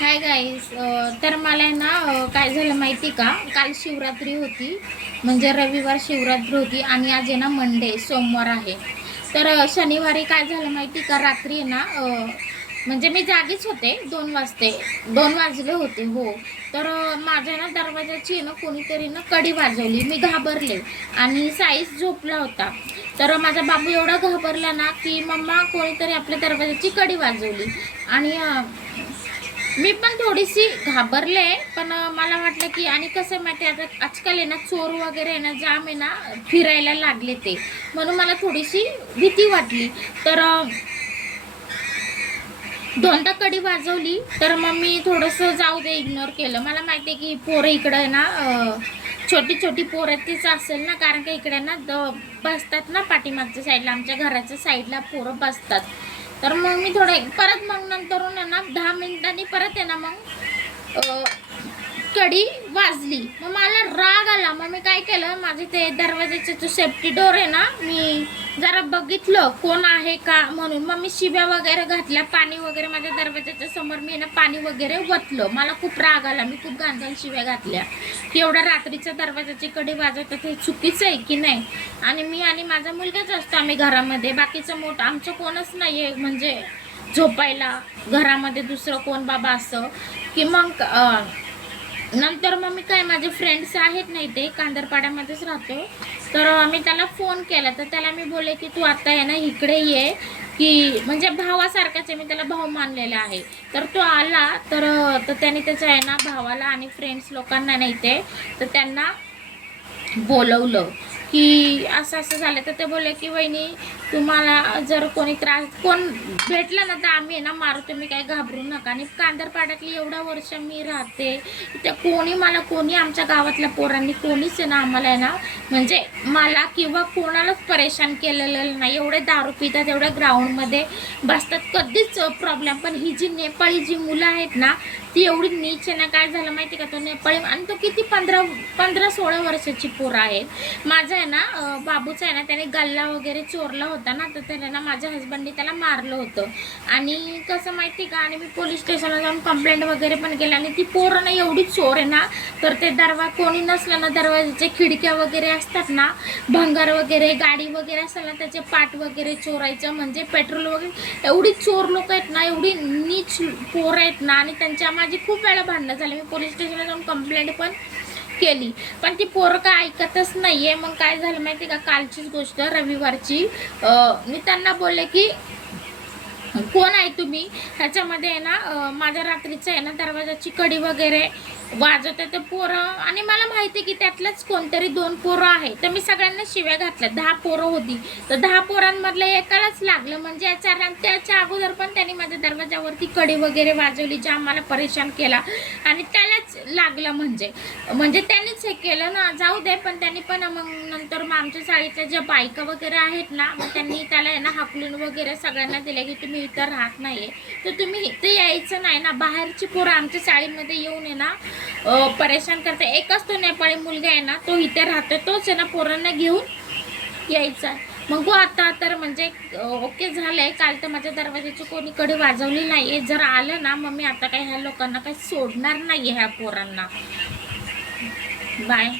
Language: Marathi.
Hi guys. तर मला ना काय झालं माहिती का, काल शिवरात्री होती, म्हणजे रविवार शिवरात्री होती आणि आज आहे ना मंडे सोमवार आहे. तर शनिवारी काय झालं माहिती का, रात्री आहे ना म्हणजे मी जागीच होते, 2 वाजते, 2 वाजले होते हो. तर माझ्या ना दरवाजाची ना कोणीतरी ना कडी वाजवली, मी घाबरले आणि साईज झोपला होता. तर माझा बाबू एवढा घाबरला ना की मम्मा कोणीतरी आपल्या दरवाजाची कडी वाजवली. आणि मी पण थोडीशी घाबरले, पण मला वाटलं की आणि कसं माहिती आता आजकाल आहे ना चोर वगैरे आहे ना जाम आहे ना फिरायला लागले ते, म्हणून मला थोडीशी भीती वाटली. तर दोनदा कडी वाजवली तर मग मी थोडंसं जाऊ दे इग्नोर केलं. मला माहिती आहे की पोरं इकडं आहे ना छोटी छोटी पोरं तीच असेल ना, कारण का इकडे ना बसतात ना पाठीमागच्या साईडला, आमच्या घराच्या साईडला पोरं बसतात. तर मग मी थोडं परत मग नंतरून आहे ना 10 मिनिटांनी परत आहे ना मग कडी वाजली. मग मला राग आला, मग मी काय केलं, माझे ते दरवाजाचे जो सेफ्टी डोर आहे ना, मी जरा बघितलं कोण आहे का म्हणून. मग मी शिव्या वगैरे घातल्या, पाणी वगैरे माझ्या दरवाजाच्या समोर मी ना पाणी वगैरे वतलं. मला खूप राग आला, मी खूप घाण शिव्या घातल्या की एवढ्या रात्रीच्या दरवाजाची कडी वाजवतात हे चुकीचं आहे की नाही. आणि मी आणि माझा मुलगाच असतो आम्ही घरामध्ये, बाकीचं मोठं आमचं कोणच नाही आहे म्हणजे झोपायला घरामध्ये दुसरं कोण बाबा असं. की मग नंतर मग मी काय, माझे फ्रेंड्स आहेत ना इथे कांदरपाड्यामध्येच राहतो, तर मी त्याला फोन केला. तर त्याला मी बोलले की तू आता आहे ना इकडे ये, की म्हणजे भावासारखाच आहे, मी त्याला भाऊ मानलेला आहे. तर तो आला तर त्याने त्याच्या आहे ना भावाला आणि फ्रेंड्स लोकांना नाही ते, तर त्यांना बोलवलं की असं असं झालं. तर ते बोलले की वहिनी तुम्हाला जर कोणी त्रास कोण भेटला ना तर आम्ही आहे ना मारू, तुम्ही काय घाबरू नका. आणि कांदरपाड्यातली एवढ्या वर्ष मी राहते, त्या कोणी मला कोणी आमच्या गावातल्या पोरांनी कोणीच आहे ना आम्हाला आहे ना म्हणजे मला किंवा कोणालाच परेशान केलेलं नाही. एवढे दारू पितात, एवढ्या ग्राउंडमध्ये बसतात, कधीच प्रॉब्लेम. पण ही जी नेपाळी जी मुलं आहेत ना ती एवढी नीच आहे ना. काय झालं माहिती का, तो नेपाळी आणि तो किती 15-16 वर्षाची पोरं आहेत. माझा आहे ना बाबूचा आहे ना त्याने गल्ला वगैरे चोरला होता ना, तर त्याने ना माझ्या हसबंडने त्याला मारलं होतं. आणि कसं माहिती का, आणि मी पोलीस स्टेशनला जाऊन कंप्लेंट वगैरे पण केली. आणि ती पोरं ना एवढी चोर आहे ना, तर ते कोणी नसलं ना दरवाजाच्या खिडक्या वगैरे असतात ना, भंगार वगैरे गाडी वगैरे असेल ना त्याचे पाट वगैरे चोरायचं, म्हणजे पेट्रोल वगैरे. एवढी चोर लोक आहेत ना, एवढी नीच पोरं आहेत ना. आणि त्यांच्या माझी खूप वेळा भांडणं झाली, मी पोलीस स्टेशनला जाऊन कंप्लेंट पण केली, पण ती पोरं काय ऐकतच नाहीये. मग काय झालं माहिती का, कालचीच गोष्ट रविवारची, मी त्यांना बोलले की कोण आहे तुम्ही, ह्याच्यामध्ये आहे ना माझ्या रात्रीचं आहे ना दरवाजाची कडी वगैरे वाजवते ते पोरं. आणि मला माहिती की त्यातलंच कोणतरी 2 पोरं आहे. तर मी सगळ्यांना शिव्या घातल्या, 10 पोरं होती, तर 10 पोरांमधलं एकालाच लागलं. म्हणजे त्याच्या अगोदर पण त्यांनी माझ्या दरवाजावरती कडी वगैरे वाजवली, ज्या मला परेशान केला, आणि त्यालाच लागलं. म्हणजे त्यांनीच हे केलं ना. जाऊ दे, पण त्यांनी पण मग नंतर मग आमच्या शाळेतल्या ज्या बायका वगैरे आहेत ना, मग त्यांनी त्याला आहे ना हाकलून वगैरे सगळ्यांना दिले की तुम्ही इथं राहत नाहीये तर तुम्ही इथं यायचं नाही ना. बाहेरची पोरं आमच्या शाळेमध्ये येऊन आहे ना परेशान करते. एकच तो नेपाळी मुलगा आहे ना, तो इथे राहतो, तोच आहे ना पोरांना घेऊन यायचा. मग गो आता तर म्हणजे ओके झालंय. काल तर माझ्या दरवाजाची कोणी कडी वाजवली नाहीये. जर आलं ना मग मी आता काही ह्या लोकांना काही सोडणार नाहीये, ह्या पोरांना. बाय.